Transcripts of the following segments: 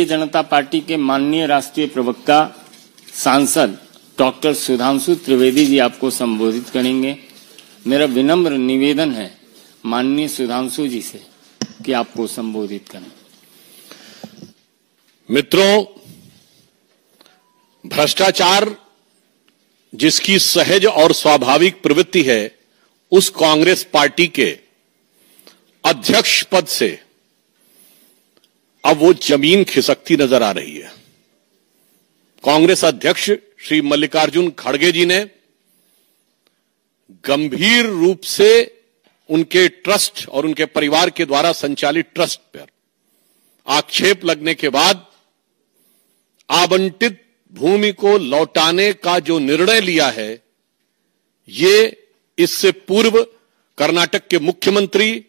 Bharatiya Janata party के माननीय राष्ट्रीय प्रवक्ता सांसद डॉक्टर सुधांशु त्रिवेदी जी आपको संबोधित करेंगे। मेरा विनम्र निवेदन है माननीय सुधांशु जी से कि आपको संबोधित करें। मित्रों, भ्रष्टाचार जिसकी सहज और स्वाभाविक प्रवृत्ति है, उस कांग्रेस पार्टी के अध्यक्ष पद से अब वो जमीन खिसकती नजर आ रही है। कांग्रेस अध्यक्ष श्री मल्लिकार्जुन खड़गे जी ने गंभीर रूप से उनके ट्रस्ट और उनके परिवार के द्वारा संचालित ट्रस्ट पर आक्षेप लगने के बाद आवंटित भूमि को लौटाने का जो निर्णय लिया है, ये इससे पूर्व कर्नाटक के मुख्यमंत्री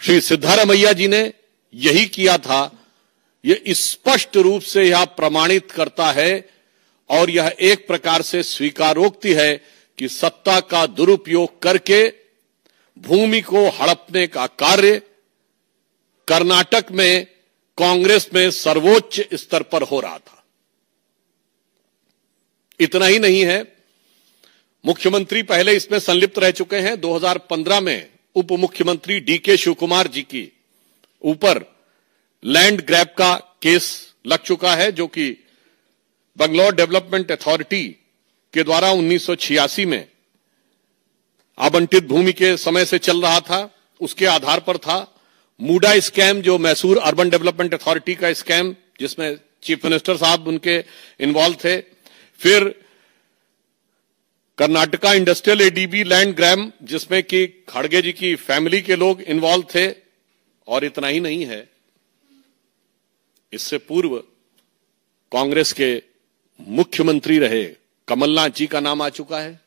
श्री सिद्धारमैया जी ने यही किया था। यह स्पष्ट रूप से यह प्रमाणित करता है और यह एक प्रकार से स्वीकारोक्ति है कि सत्ता का दुरुपयोग करके भूमि को हड़पने का कार्य कर्नाटक में कांग्रेस में सर्वोच्च स्तर पर हो रहा था। इतना ही नहीं है, मुख्यमंत्री पहले इसमें संलिप्त रह चुके हैं। 2015 में उप मुख्यमंत्री डीके शिवकुमार जी की ऊपर लैंड ग्रैब का केस लग चुका है, जो कि बंगलौर डेवलपमेंट अथॉरिटी के द्वारा 1986 में आवंटित भूमि के समय से चल रहा था। उसके आधार पर था मूडा स्कैम, जो मैसूर अर्बन डेवलपमेंट अथॉरिटी का स्कैम, जिसमें चीफ मिनिस्टर साहब उनके इन्वॉल्व थे। फिर Karnataka industrial ADB land grab, जिसमें कि खड़गे जी की फैमिली के लोग इन्वॉल्व थे। और इतना ही नहीं है, इससे पूर्व कांग्रेस के मुख्यमंत्री रहे कमलनाथ जी का नाम आ चुका है।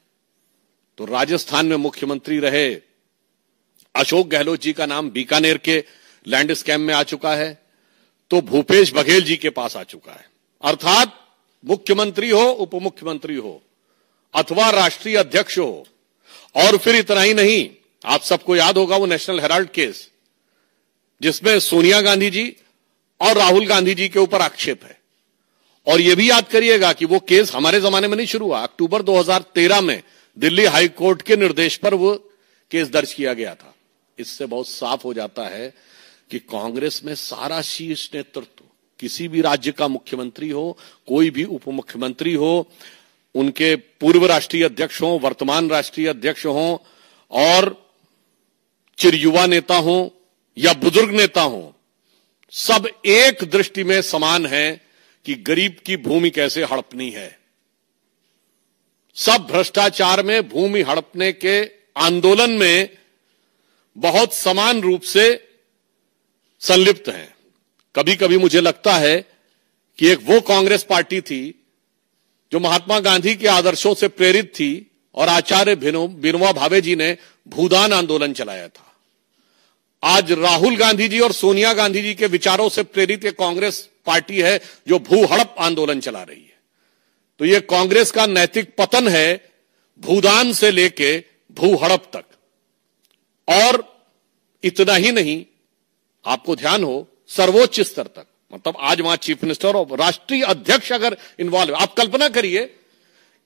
तो राजस्थान में मुख्यमंत्री रहे अशोक गहलोत जी का नाम बीकानेर के लैंड स्कैम में आ चुका है। तो भूपेश बघेल जी के पास आ चुका है। अर्थात मुख्यमंत्री हो, उप मुख्यमंत्री हो अथवा राष्ट्रीय अध्यक्ष हो। और फिर इतना ही नहीं, आप सबको याद होगा वो नेशनल हेराल्ड केस, जिसमें सोनिया गांधी जी और राहुल गांधी जी के ऊपर आक्षेप है। और यह भी याद करिएगा कि वो केस हमारे जमाने में नहीं शुरू हुआ, अक्टूबर 2013 में दिल्ली हाई कोर्ट के निर्देश पर वो केस दर्ज किया गया था। इससे बहुत साफ हो जाता है कि कांग्रेस में सारा शीर्ष नेतृत्व, किसी भी राज्य का मुख्यमंत्री हो, कोई भी उप मुख्यमंत्री हो, उनके पूर्व राष्ट्रीय अध्यक्ष हों, वर्तमान राष्ट्रीय अध्यक्ष हों, और चिरयुवा नेता हों या बुजुर्ग नेता हों, सब एक दृष्टि में समान है कि गरीब की भूमि कैसे हड़पनी है। सब भ्रष्टाचार में, भूमि हड़पने के आंदोलन में बहुत समान रूप से संलिप्त हैं। कभी कभी मुझे लगता है कि एक वो कांग्रेस पार्टी थी जो महात्मा गांधी के आदर्शों से प्रेरित थी और आचार्य विनोबा भावे जी ने भूदान आंदोलन चलाया था। आज राहुल गांधी जी और सोनिया गांधी जी के विचारों से प्रेरित एक कांग्रेस पार्टी है जो भू हड़प आंदोलन चला रही है। तो यह कांग्रेस का नैतिक पतन है, भूदान से लेके भू हड़प तक। और इतना ही नहीं, आपको ध्यान हो, सर्वोच्च स्तर तक, मतलब आज वहां चीफ मिनिस्टर और राष्ट्रीय अध्यक्ष अगर इन्वॉल्व, आप कल्पना करिए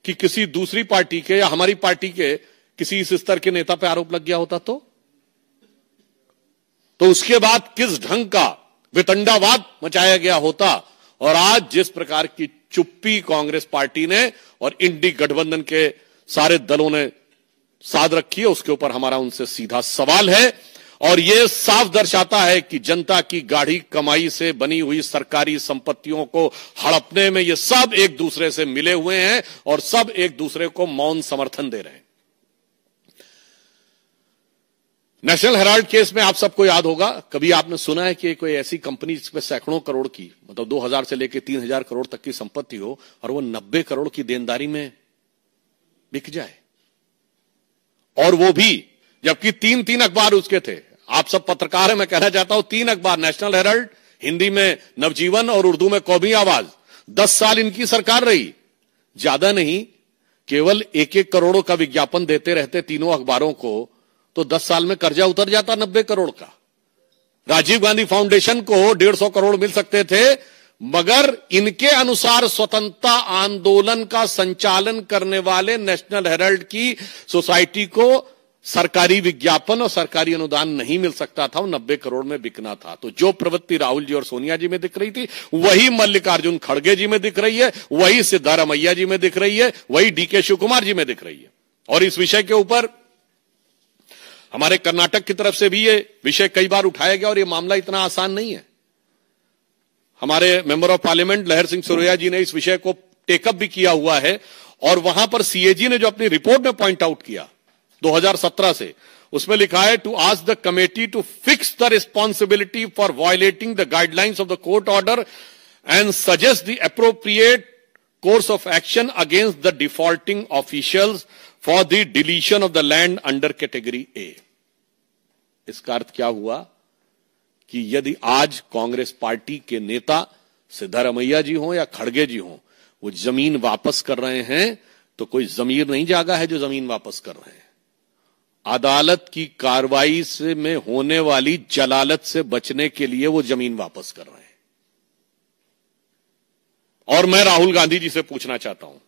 कि किसी दूसरी पार्टी के या हमारी पार्टी के किसी इस स्तर के नेता पे आरोप लग गया होता तो उसके बाद किस ढंग का वितंडावाद मचाया गया होता। और आज जिस प्रकार की चुप्पी कांग्रेस पार्टी ने और इंडी गठबंधन के सारे दलों ने साध रखी है, उसके ऊपर हमारा उनसे सीधा सवाल है। और यह साफ दर्शाता है कि जनता की गाढ़ी कमाई से बनी हुई सरकारी संपत्तियों को हड़पने में ये सब एक दूसरे से मिले हुए हैं और सब एक दूसरे को मौन समर्थन दे रहे हैं। नेशनल हेराल्ड केस में आप सबको याद होगा, कभी आपने सुना है कि कोई ऐसी कंपनी जिसमें सैकड़ों करोड़ की, मतलब 2000 से लेकर 3000 करोड़ तक की संपत्ति हो और वो 90 करोड़ की देनदारी में बिक जाए? और वो भी जबकि 3 अखबार उसके थे। आप सब पत्रकार हैं, मैं कहना चाहता हूं 3 अखबार, नेशनल हेराल्ड, हिंदी में नवजीवन और उर्दू में कौमी आवाज। 10 साल इनकी सरकार रही, ज्यादा नहीं, केवल 1-1 करोड़ का विज्ञापन देते रहते तीनों अखबारों को, तो 10 साल में कर्जा उतर जाता 90 करोड़ का। राजीव गांधी फाउंडेशन को 150 करोड़ मिल सकते थे, मगर इनके अनुसार स्वतंत्रता आंदोलन का संचालन करने वाले नेशनल हेराल्ड की सोसाइटी को सरकारी विज्ञापन और सरकारी अनुदान नहीं मिल सकता था, वो 90 करोड़ में बिकना था। तो जो प्रवृत्ति राहुल जी और सोनिया जी में दिख रही थी, वही मल्लिकार्जुन खड़गे जी में दिख रही है, वही सिद्धारमैया जी में दिख रही है, वही डीके शिव कुमार जी में दिख रही है। और इस विषय के ऊपर हमारे कर्नाटक की तरफ से भी ये विषय कई बार उठाया गया और ये मामला इतना आसान नहीं है। हमारे मेंबर ऑफ पार्लियामेंट लहर सिंह सुरैया जी ने इस विषय को टेकअप भी किया हुआ है और वहां पर सीएजी ने जो अपनी रिपोर्ट में पॉइंट आउट किया 2017 से, उसमें लिखा है to ask the committee to fix the responsibility for violating the guidelines of the court order and suggest the appropriate course of action against the defaulting officials for the deletion of the land under category A. इसका अर्थ क्या हुआ कि यदि आज Congress party के नेता सिद्धारमैया जी हों या खड़गे जी हों, वो जमीन वापस कर रहे हैं तो कोई जमीर नहीं जागा है जो जमीन वापस कर रहे हैं। अदालत की कार्रवाई से में होने वाली जलालत से बचने के लिए वो जमीन वापस कर रहे हैं। और मैं राहुल गांधी जी से पूछना चाहता हूं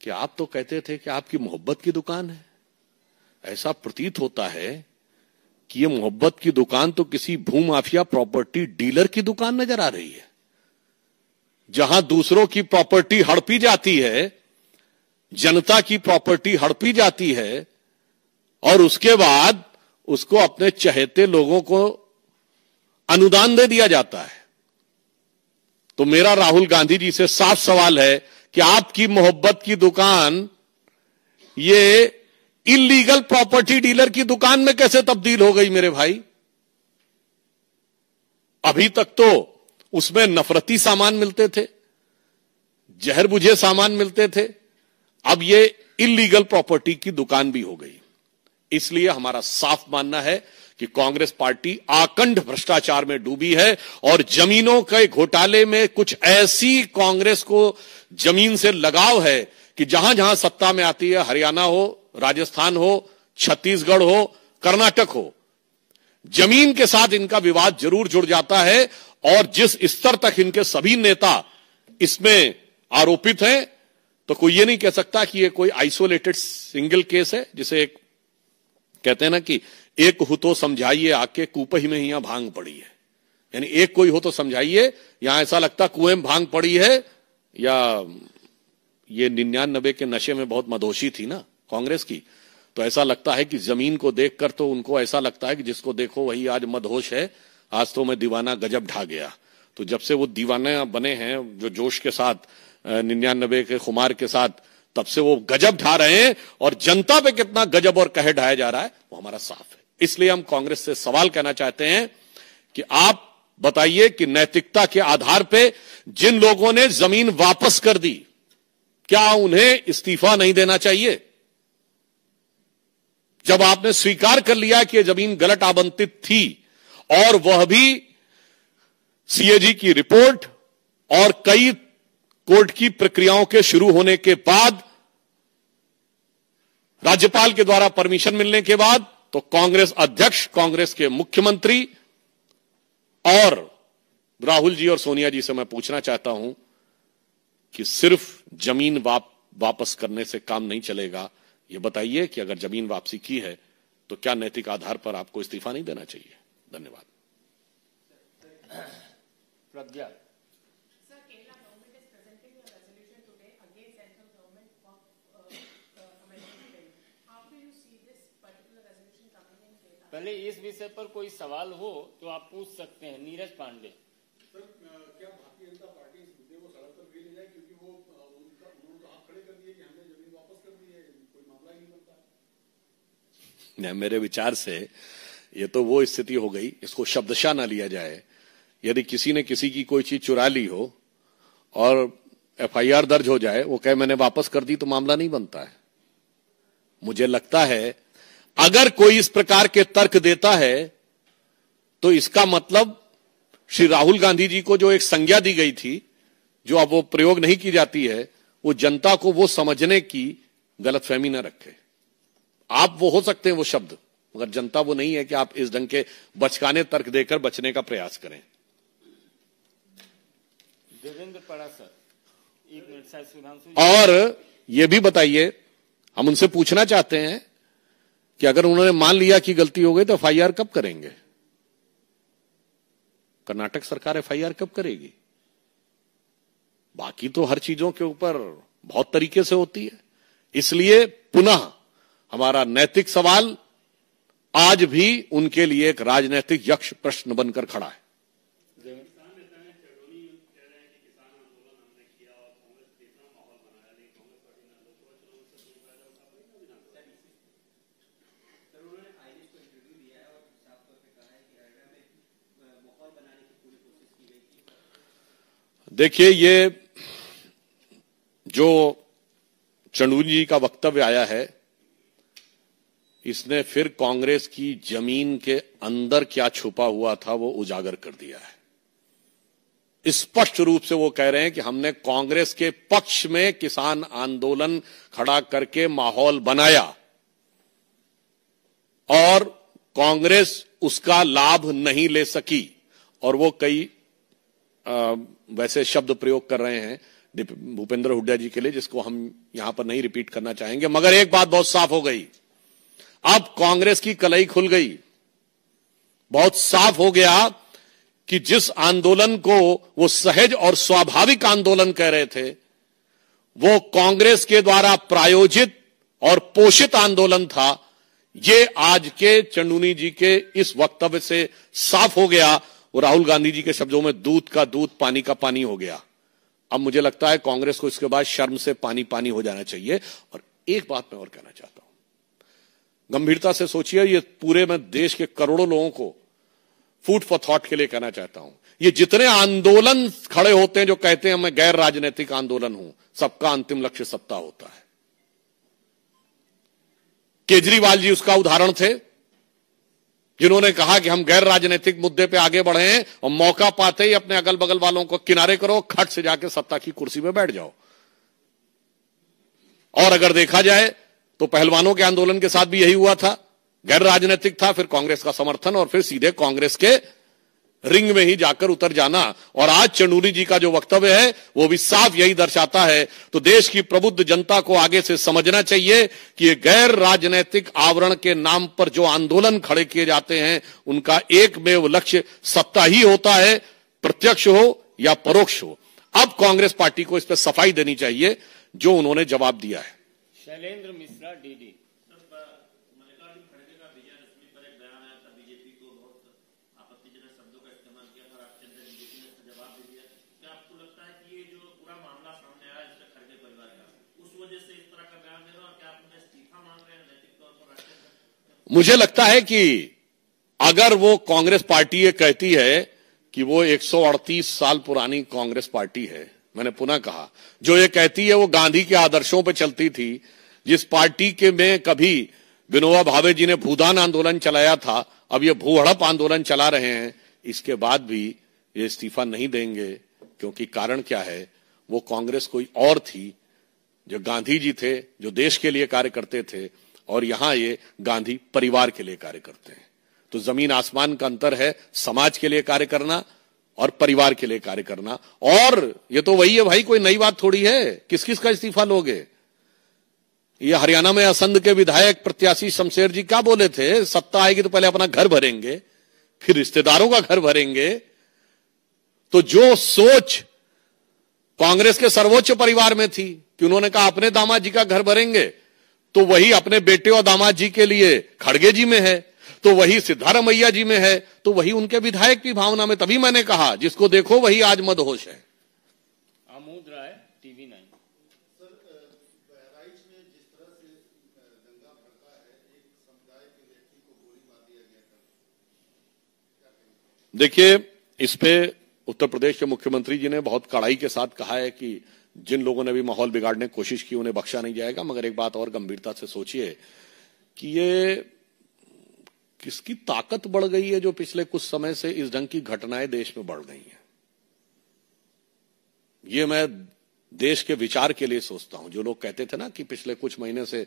कि आप तो कहते थे कि आपकी मोहब्बत की दुकान है, ऐसा प्रतीत होता है कि ये मोहब्बत की दुकान तो किसी भूमाफिया प्रॉपर्टी डीलर की दुकान नजर आ रही है, जहां दूसरों की प्रॉपर्टी हड़पी जाती है, जनता की प्रॉपर्टी हड़पी जाती है और उसके बाद उसको अपने चहेते लोगों को अनुदान दे दिया जाता है। तो मेरा राहुल गांधी जी से साफ सवाल है कि आपकी मोहब्बत की दुकान ये इलीगल प्रॉपर्टी डीलर की दुकान में कैसे तब्दील हो गई मेरे भाई? अभी तक तो उसमें नफरती सामान मिलते थे, जहर बुझे सामान मिलते थे, अब ये इलीगल प्रॉपर्टी की दुकान भी हो गई। इसलिए हमारा साफ मानना है कि कांग्रेस पार्टी आकंठ भ्रष्टाचार में डूबी है और जमीनों के घोटाले में कुछ ऐसी कांग्रेस को जमीन से लगाव है कि जहां जहां सत्ता में आती है, हरियाणा हो, राजस्थान हो, छत्तीसगढ़ हो, कर्नाटक हो, जमीन के साथ इनका विवाद जरूर जुड़ जाता है। और जिस स्तर तक इनके सभी नेता इसमें आरोपित हैं, तो कोई ये नहीं कह सकता कि ये कोई आइसोलेटेड सिंगल केस है, जिसे एक कहते हैं ना कि एक हो तो समझाइए आके कूपही में यहां भांग पड़ी है, यानी एक कोई हो तो समझाइए, यहां ऐसा लगता कुएं में भांग पड़ी है। या ये 99 के नशे में बहुत मदहोशी थी ना कांग्रेस की, तो ऐसा लगता है कि जमीन को देखकर तो उनको ऐसा लगता है कि जिसको देखो वही आज मदहोश है, आज तो मैं दीवाना गजब ढा गया। तो जब से वो दीवाना बने हैं जो जोश के साथ 99 के खुमार के साथ, तब से वो गजब ढा रहे हैं और जनता पे कितना गजब और कहर ढाया जा रहा है वो हमारा साफ है। इसलिए हम कांग्रेस से सवाल करना चाहते हैं कि आप बताइए कि नैतिकता के आधार पे जिन लोगों ने जमीन वापस कर दी, क्या उन्हें इस्तीफा नहीं देना चाहिए? जब आपने स्वीकार कर लिया कि यह जमीन गलत आवंटित थी और वह भी सीएजी की रिपोर्ट और कई कोर्ट की प्रक्रियाओं के शुरू होने के बाद, राज्यपाल के द्वारा परमिशन मिलने के बाद, तो कांग्रेस अध्यक्ष, कांग्रेस के मुख्यमंत्री और राहुल जी और सोनिया जी से मैं पूछना चाहता हूं कि सिर्फ जमीन वापस करने से काम नहीं चलेगा। ये बताइए कि अगर जमीन वापसी की है तो क्या नैतिक आधार पर आपको इस्तीफा नहीं देना चाहिए? धन्यवाद। प्रज्ञा, पहले इस विषय पर कोई सवाल हो तो आप पूछ सकते हैं। नीरज पांडे। सर, क्या भारतीय जनता पार्टी इस मुद्दे को सड़क पर भी ले जाए, क्योंकि वो उन्होंने तो हाथ खड़े कर दिए कि हमने जमीन वापस कर दी है, कोई मामला ही नहीं बनता? मेरे विचार से ये तो वो स्थिति हो गई, इसको शब्दशः ना लिया जाए। यदि किसी ने किसी की कोई चीज चुरा ली हो और एफआईआर दर्ज हो जाए, वो कहे मैंने वापस कर दी, तो मामला नहीं बनता है। मुझे लगता है अगर कोई इस प्रकार के तर्क देता है तो इसका मतलब श्री राहुल गांधी जी को जो एक संज्ञा दी गई थी, जो अब वो प्रयोग नहीं की जाती है, वो जनता को वो समझने की गलतफहमी न रखे। आप वो हो सकते हैं वो शब्द, मगर जनता वो नहीं है कि आप इस ढंग के बचकाने तर्क देकर बचने का प्रयास करें। देवेंद्र परासर, एक मिनट शायद सुधांशु जी। और ये भी बताइए, हम उनसे पूछना चाहते हैं कि अगर उन्होंने मान लिया कि गलती हो गई तो एफआईआर कब करेंगे? कर्नाटक सरकार एफआईआर कब करेगी? बाकी तो हर चीजों के ऊपर बहुत तरीके से होती है। इसलिए पुनः हमारा नैतिक सवाल आज भी उनके लिए एक राजनीतिक यक्ष प्रश्न बनकर खड़ा है। देखिए, ये जो चंदूनी जी का वक्तव्य आया है, इसने फिर कांग्रेस की जमीन के अंदर क्या छुपा हुआ था वो उजागर कर दिया है। स्पष्ट रूप से वो कह रहे हैं कि हमने कांग्रेस के पक्ष में किसान आंदोलन खड़ा करके माहौल बनाया और कांग्रेस उसका लाभ नहीं ले सकी। और वो कई वैसे शब्द प्रयोग कर रहे हैं भूपेंद्र हुड्डा जी के लिए, जिसको हम यहां पर नहीं रिपीट करना चाहेंगे। मगर एक बात बहुत साफ हो गई, अब कांग्रेस की कलई खुल गई। बहुत साफ हो गया कि जिस आंदोलन को वो सहज और स्वाभाविक आंदोलन कह रहे थे, वो कांग्रेस के द्वारा प्रायोजित और पोषित आंदोलन था। ये आज के चंदूनी जी के इस वक्तव्य से साफ हो गया। वो राहुल गांधी जी के शब्दों में दूध का दूध, पानी का पानी हो गया। अब मुझे लगता है कांग्रेस को इसके बाद शर्म से पानी पानी हो जाना चाहिए। और एक बात मैं और कहना चाहता हूं, गंभीरता से सोचिए, ये पूरे मैं देश के करोड़ों लोगों को फूड फॉर थॉट के लिए कहना चाहता हूं, ये जितने आंदोलन खड़े होते हैं जो कहते हैं मैं गैर राजनीतिक आंदोलन हूं, सबका अंतिम लक्ष्य सत्ता होता है। केजरीवाल जी उसका उदाहरण थे, जिन्होंने कहा कि हम गैर राजनीतिक मुद्दे पे आगे बढ़े हैं और मौका पाते ही अपने अगल बगल वालों को किनारे करो, खट से जाके सत्ता की कुर्सी पे बैठ जाओ। और अगर देखा जाए तो पहलवानों के आंदोलन के साथ भी यही हुआ था, गैर राजनीतिक था, फिर कांग्रेस का समर्थन और फिर सीधे कांग्रेस के रिंग में ही जाकर उतर जाना। और आज चंदूनी जी का जो वक्तव्य है वो भी साफ यही दर्शाता है। तो देश की प्रबुद्ध जनता को आगे से समझना चाहिए कि ये गैर राजनीतिक आवरण के नाम पर जो आंदोलन खड़े किए जाते हैं, उनका एकमेव लक्ष्य सत्ता ही होता है, प्रत्यक्ष हो या परोक्ष हो। अब कांग्रेस पार्टी को इस पर सफाई देनी चाहिए जो उन्होंने जवाब दिया है। शैलेंद्र मिश्रा, डीडी। मुझे लगता है कि अगर वो कांग्रेस पार्टी ये कहती है कि वो 138 साल पुरानी कांग्रेस पार्टी है, मैंने पुनः कहा, जो ये कहती है वो गांधी के आदर्शों पर चलती थी, जिस पार्टी के में कभी विनोबा भावे जी ने भूदान आंदोलन चलाया था, अब ये भू हड़प आंदोलन चला रहे हैं, इसके बाद भी ये इस्तीफा नहीं देंगे। क्योंकि कारण क्या है, वो कांग्रेस कोई और थी, जो गांधी जी थे, जो देश के लिए कार्य करते थे, और यहां ये गांधी परिवार के लिए कार्य करते हैं। तो जमीन आसमान का अंतर है, समाज के लिए कार्य करना और परिवार के लिए कार्य करना। और ये तो वही है भाई, कोई नई बात थोड़ी है। किस किस का इस्तीफा लोगे? ये हरियाणा में असंध के विधायक प्रत्याशी शमशेर जी क्या बोले थे, सत्ता आएगी तो पहले अपना घर भरेंगे, फिर रिश्तेदारों का घर भरेंगे। तो जो सोच कांग्रेस के सर्वोच्च परिवार में थी कि उन्होंने कहा अपने दामाद जी का घर भरेंगे, तो वही अपने बेटे और दामाद जी के लिए खड़गे जी में है, तो वही सिद्धारमैया जी में है, तो वही उनके विधायक की भावना में। तभी मैंने कहा जिसको देखो वही आज मदहोश है। आमोद राय, टीवी 9। देखिए, इस पे उत्तर प्रदेश के मुख्यमंत्री जी ने बहुत कड़ाई के साथ कहा है कि जिन लोगों ने भी माहौल बिगाड़ने की कोशिश की उन्हें बख्शा नहीं जाएगा। मगर एक बात और गंभीरता से सोचिए कि ये किसकी ताकत बढ़ गई है जो पिछले कुछ समय से इस ढंग की घटनाएं देश में बढ़ गई हैं। ये मैं देश के विचार के लिए सोचता हूं। जो लोग कहते थे ना कि पिछले कुछ महीने से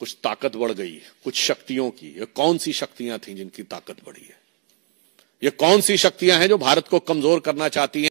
कुछ ताकत बढ़ गई है कुछ शक्तियों की, ये कौन सी शक्तियां थी जिनकी ताकत बढ़ी है? ये कौन सी शक्तियां हैं जो भारत को कमजोर करना चाहती हैं?